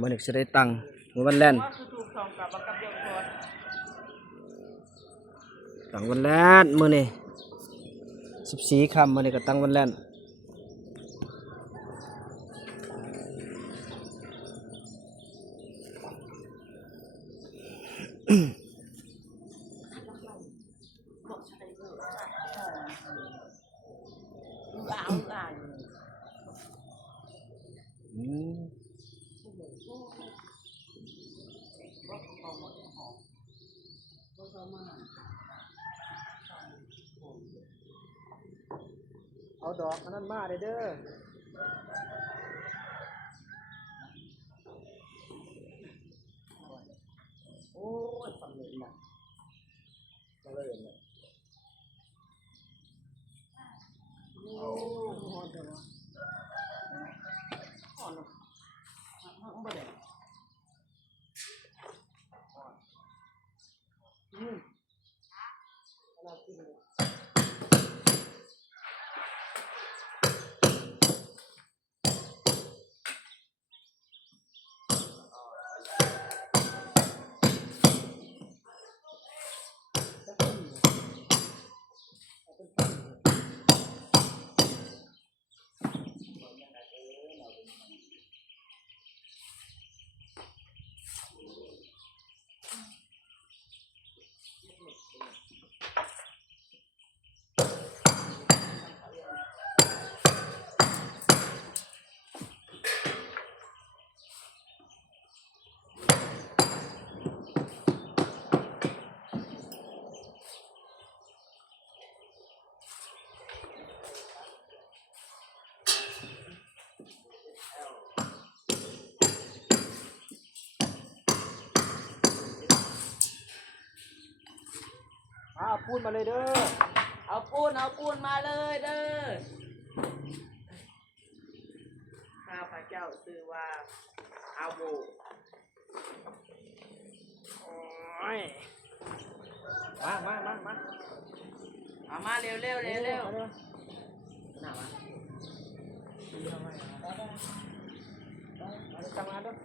มันอีกจะได้ตังค์มื้อวันแล่นตังวันแล่นมื้อนี้14ค่ำมื้อนี้ก็ตังวันแล่นเอาดอกอันนั้นมาเด้อโอ้ยฟังเลยนะมาเลยเนี่ยโอ้ฮอนจังวะฮอนบ่ได้อะไรกินเลยพูดมาเลยเด้อเอาปูนมาเลยเด้อข้าพระเจ้าชื่อว่าอาโบโอ้ยมาเอามาเร็วหนาวะทำงานด้วย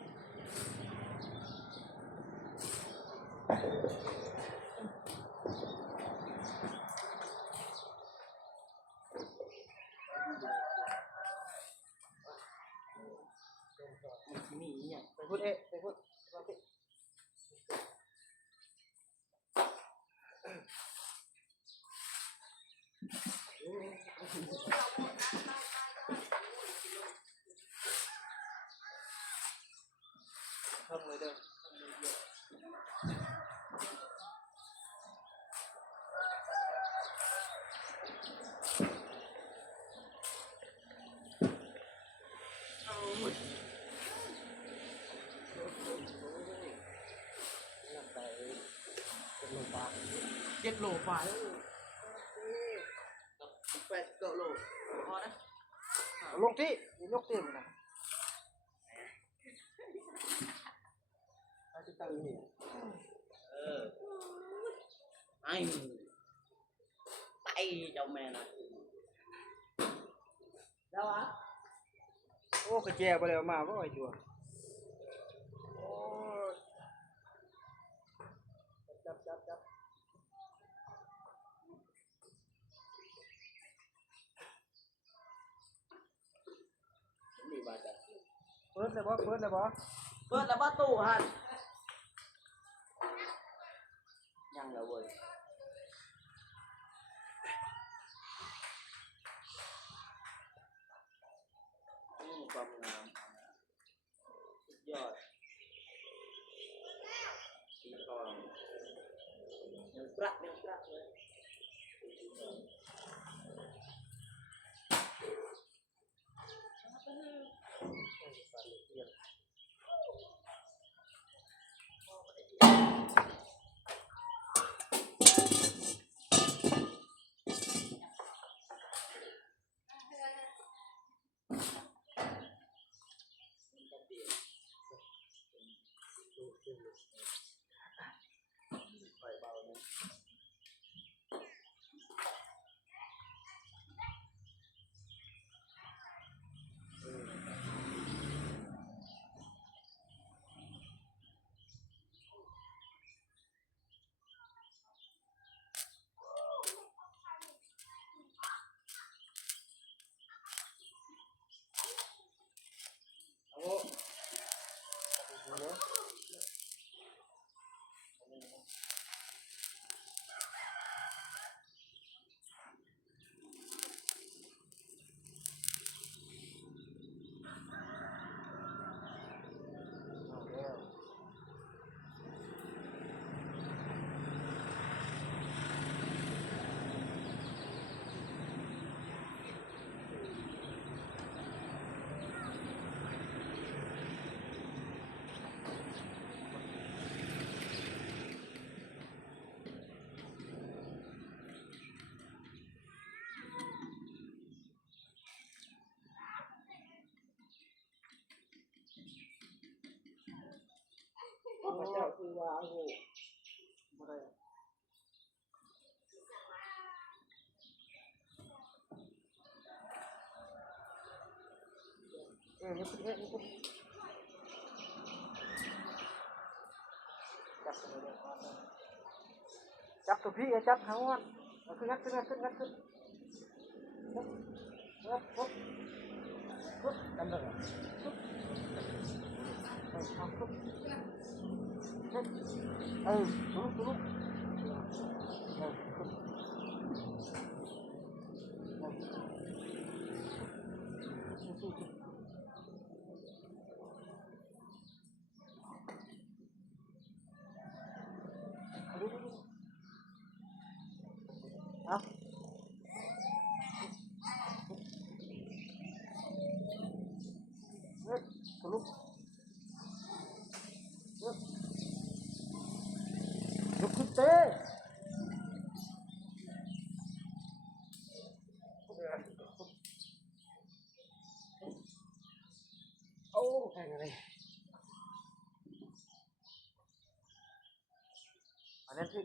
มีอย่างไปพูดไปพูดทำเลยเด้อ7 โลฝ่าแล้ว8 โลพอนะลงที่ยกที่มันนะจะตั้งนี่ไอ้ไปเจ้าแม่นะแล้ววะโอ้กระเจี๊ยบไปเลยมาว่าไอ้จัวโอ้จับนี่บาดเปิดเลยบ่เปิดแล้วประตูฮันยังแล้วเว้ยความงามยอดสีทองเนื้อปลาเลย คือว่าโอ้โหอะไรนี่เป็นจับตัวเลยจับตัวพี่จับเขาอ่ะขึ้นงัดดันเลยลุกเอาลุกขึ้นเต้โอ้แข่งอะไรนั่นพี่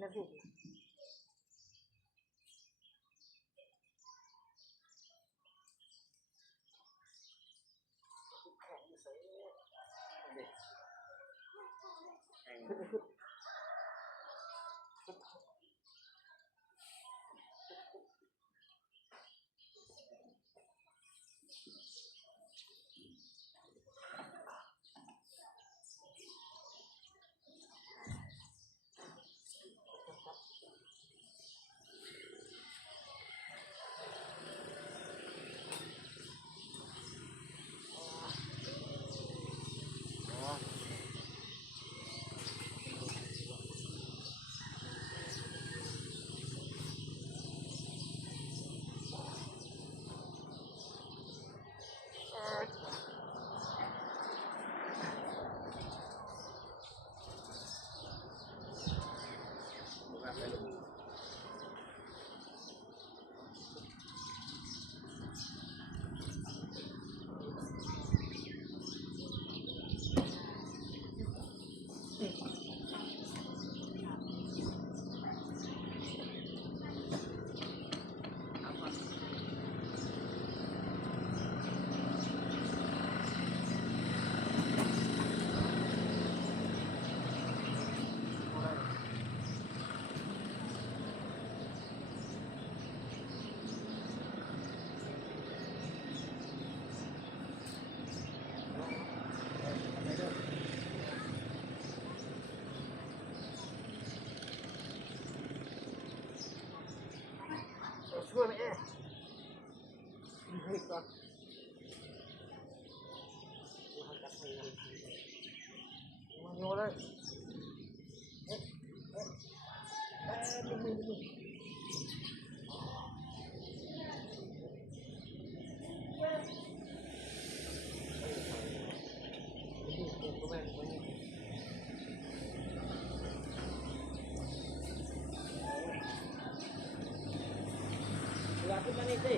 ช่วยไหมให้ก่อนมันโยเลยลาขึ้นมานี่สิ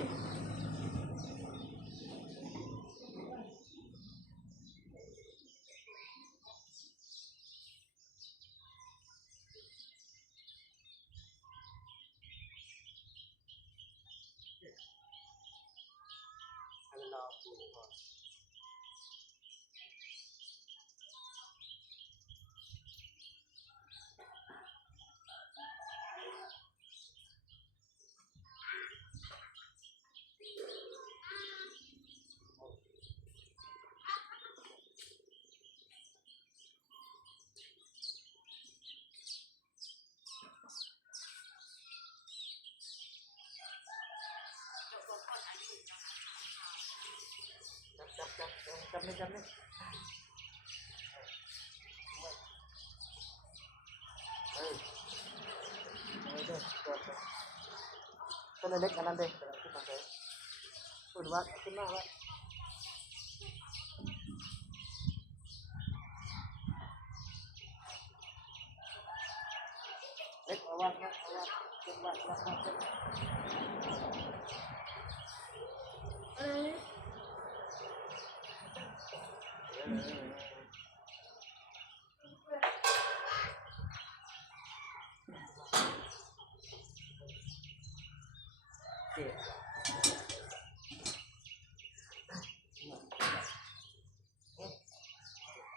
จับเลยต้นเล็กอันนั้นเด็กขึ้นมาเลยขึ้นมาไว้เล็กเอาว่าขึ้นมา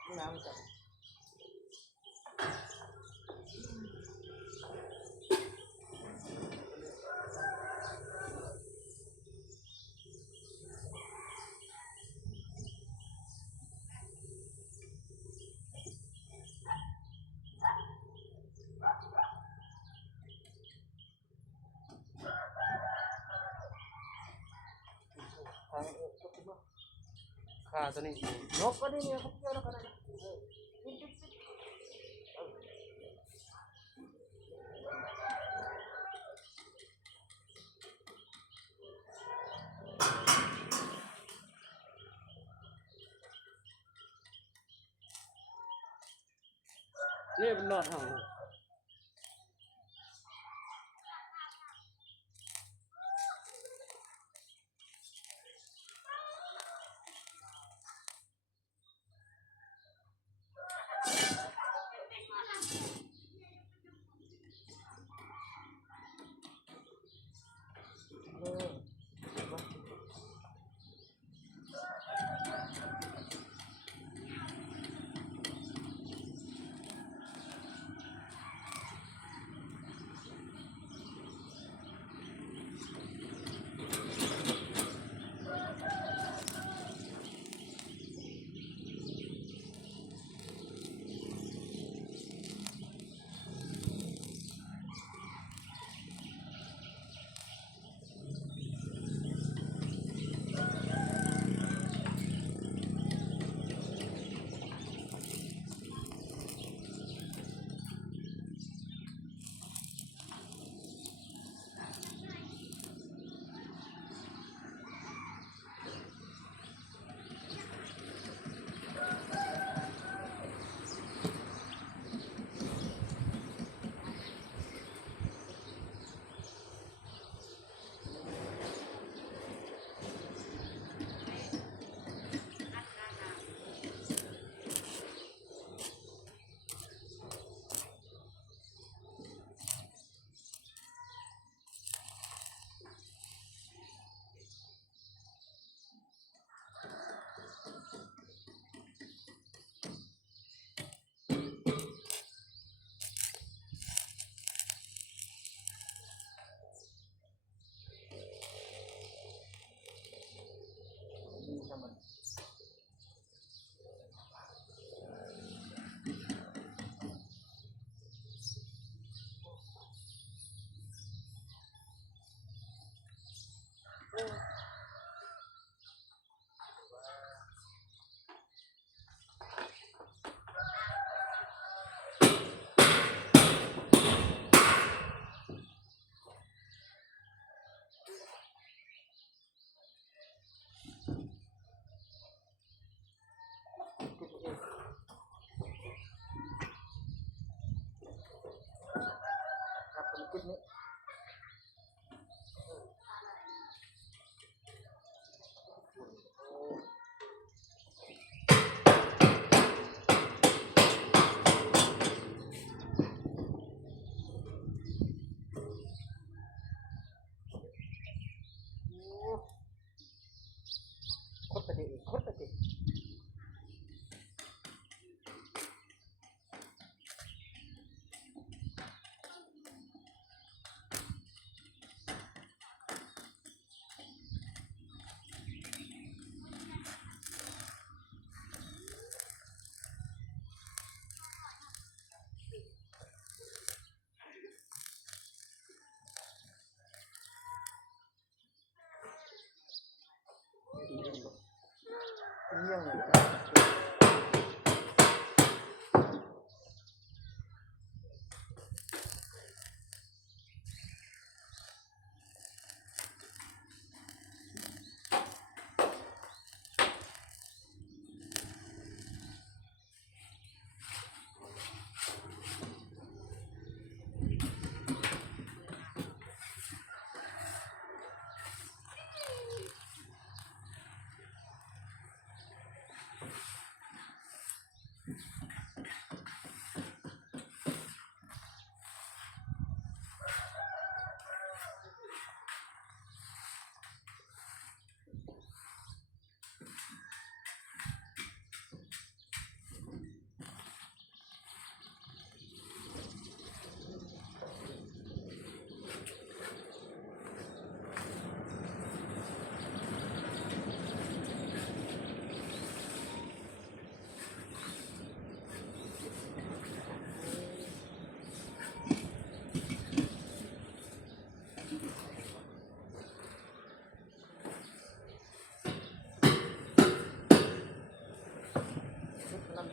นี่น้ำจับขาตัวนี้ นกก็ได้เนี่ยเขาเกี่ยวแล้วก็ได้นี่เป็นนอดห่าง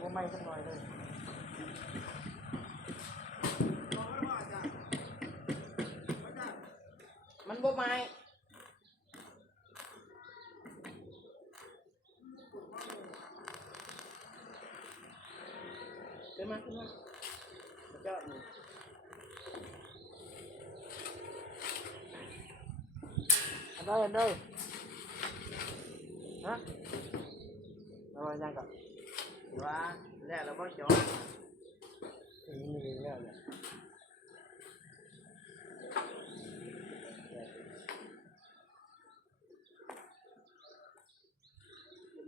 บ่ไหม้สักหน่อยเลยมันบ่ไหม้ขึ้นมาเจ้านี่ อันได้ฮะเอาไว้ยังก่อน ว่าแล้วเราบ่จอด มีแล้วเนี่ย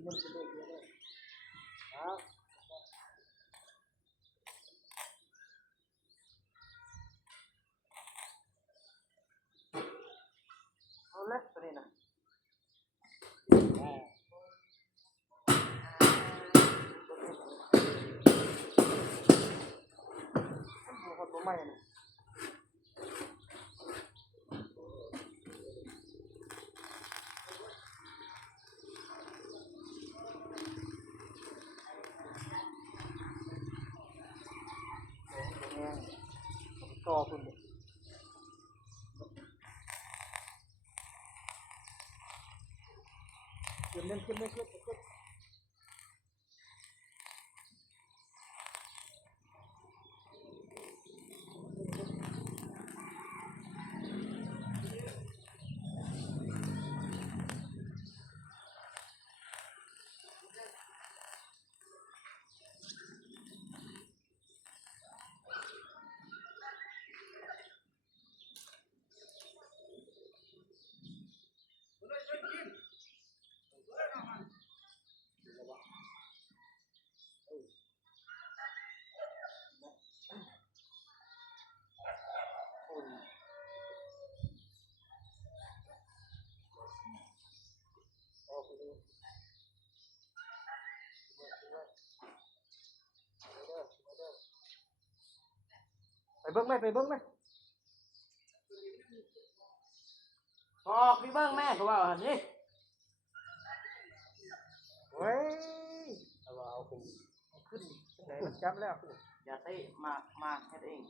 มันจะได้เยอะเลยครับ เอาเลยตัวนี้นะคนบ่ใหม่นะต่อคุณขึ้นขึ้น ไปเบิ้งไหมไปเบิ้งไหม ออกพี่เบิ้งแม่ก็ว่าหั่นนี่ เฮ้ยเอาขึ้นไหนมันจับแล้ว อย่าเตะมาเฮ็ดเอง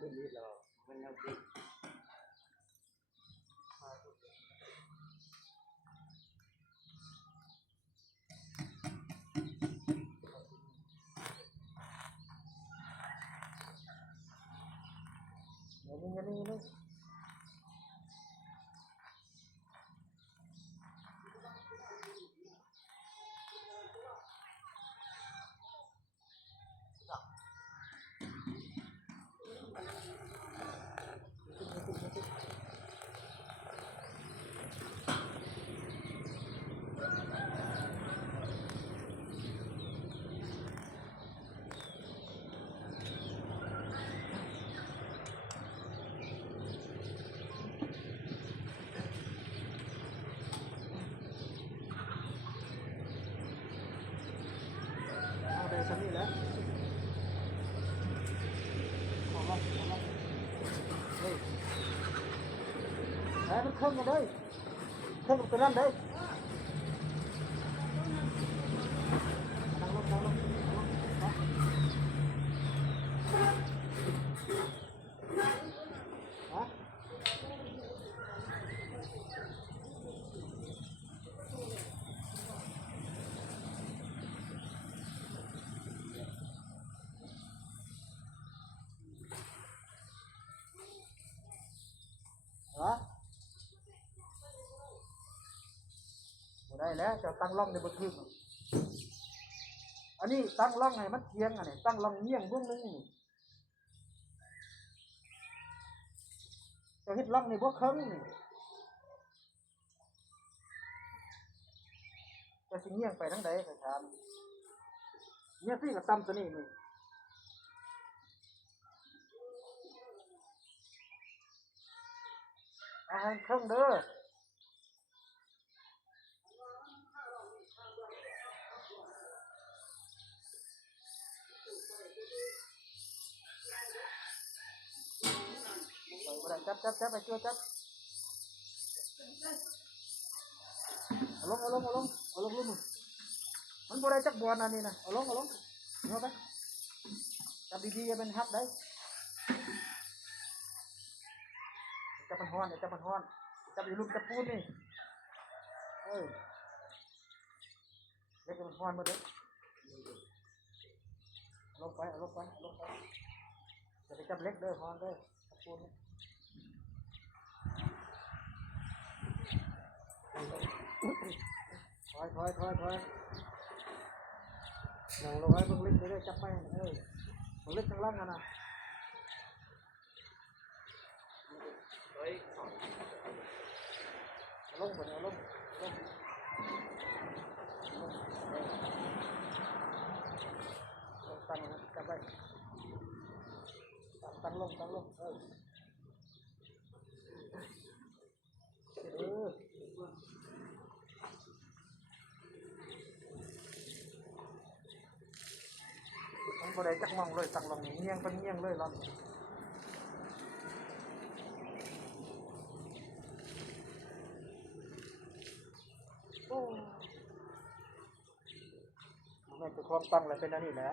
ขึ้นนิดแล้ว มันยังติด นี่เอาได้ชั้นนี้แล้วเอาลงเฮ้ยมันเครื่องกันเลยเครื่องกับตัวนั้นเลยนั่งลงฮะได้แล้วจะตั้งร่องในบนทึกอันนี้ตั้งร่องไงมันเทียงอันนี้ตั้งร่องเงี้ยงเบื้องนึงจะเฮ็ดร่องในบวกเคิงนี่จะสิเงี้ยงไปทั้งใดไปถามเนี่ยสิกับตั้มตัวนี้นี่เครื่องเด้อจับไปช่วยจับเอาลงมันบ่ได้จักบอลอันนี้นะเอาลง เนาะไปจับดีๆเป็นฮับได้จับมันฮ้อนจับมันฮ้อนจับอยู่ลูกจับปูนนี่เล็กมันฮ้อนมาเด้อลงไปลงไปลงไปจะไปจับเล็กเด้อฮ้อนเด้อจับปูนถอยนั่งลงไว้เบิ่งเล็กเด้อจับไปเบิ่งเล็กทางล่างกันนะลงไปลงตั้งนะจับไปตั้งลงมันบ่ได้จักมองเลยตั้งลงเงียงไปเงียงเลยลำโอ้มันเป็นความตั้งอะไรเป็นอันนี้แหละ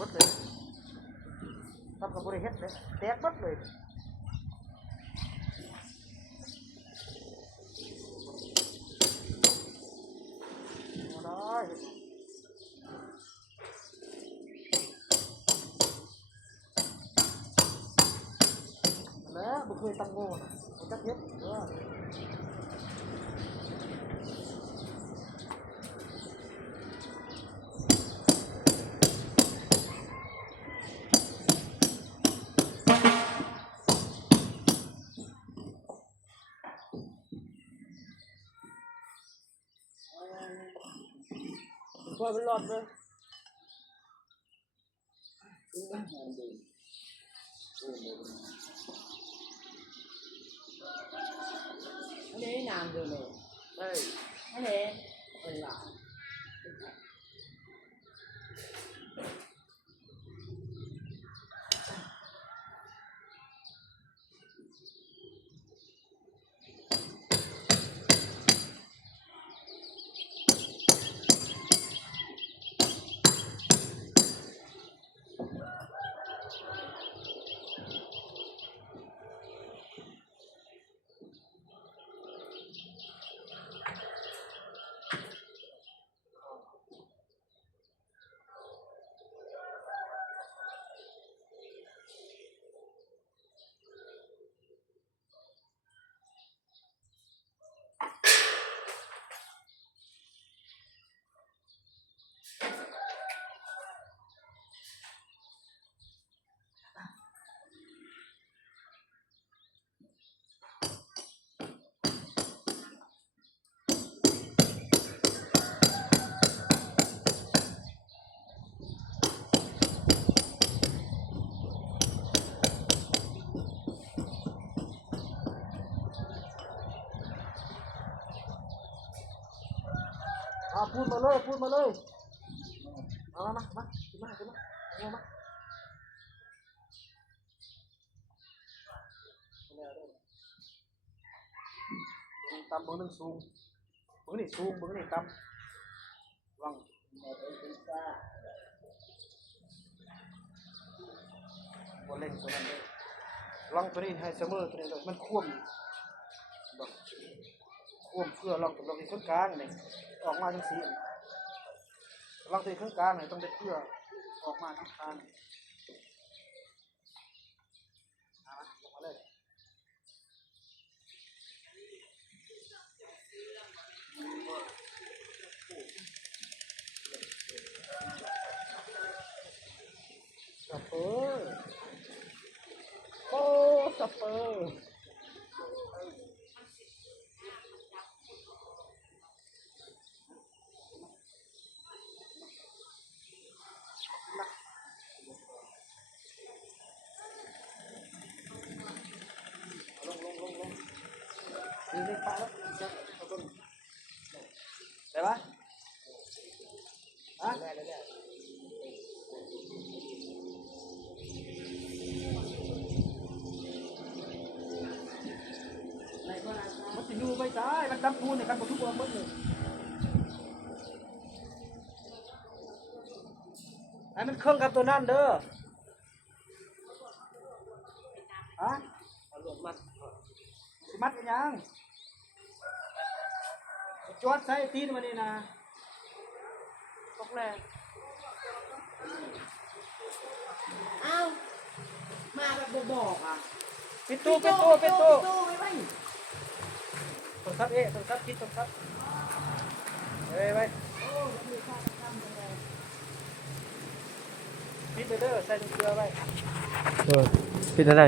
บดเลยทำกับบริเฮ็ดเลยแตกบดเลยมาได้แล้วบุเคยตั้งโง่นะมันจะเฮ็ดช่วยมันหลอดเลยอันนี้นานอยู่เลยอันนี้เป็นหลานพูดมาเลยมาตำเบิ้งนึงสูงเบิ้งนี่สูงเบิ้งนี่ตำวังบนเล่นตัวนั้นเลยลองตัวนี้ให้เสมอตัวนี้เลยมันคว่ำเพื่อลองตัวนี้ข้างกลางนี่ออกมาทั้งสีลองตัวข้างกลางนี่ต้องได้เพื่อออกมาทั้งกลางลงมาเลย สเปอร์โอ้สเปอร์นี่เล็กปะแล้วได้ปะฮะมันจะอยู่ไม่ได้มันดำปูนในการบรรทุกเอาหมดเลยไอ้มันเครื่องกับตัวนั่นเด้อฮะ เอารถมัด สิมัดกันยังจอดใส่ตีนมานี่นะ ตกแรง อ้าวมาแบบบอกอ่ะ ปิดตู้ปิดตู้ปิดตู้ ไม่ไหว โทรศัพท์เอ๊ะโทรศัพท์คิดโทรศัพท์เฮ้ยไปปิดไปเด้อใส่ถุงเกลือไว้ ปิดอะไร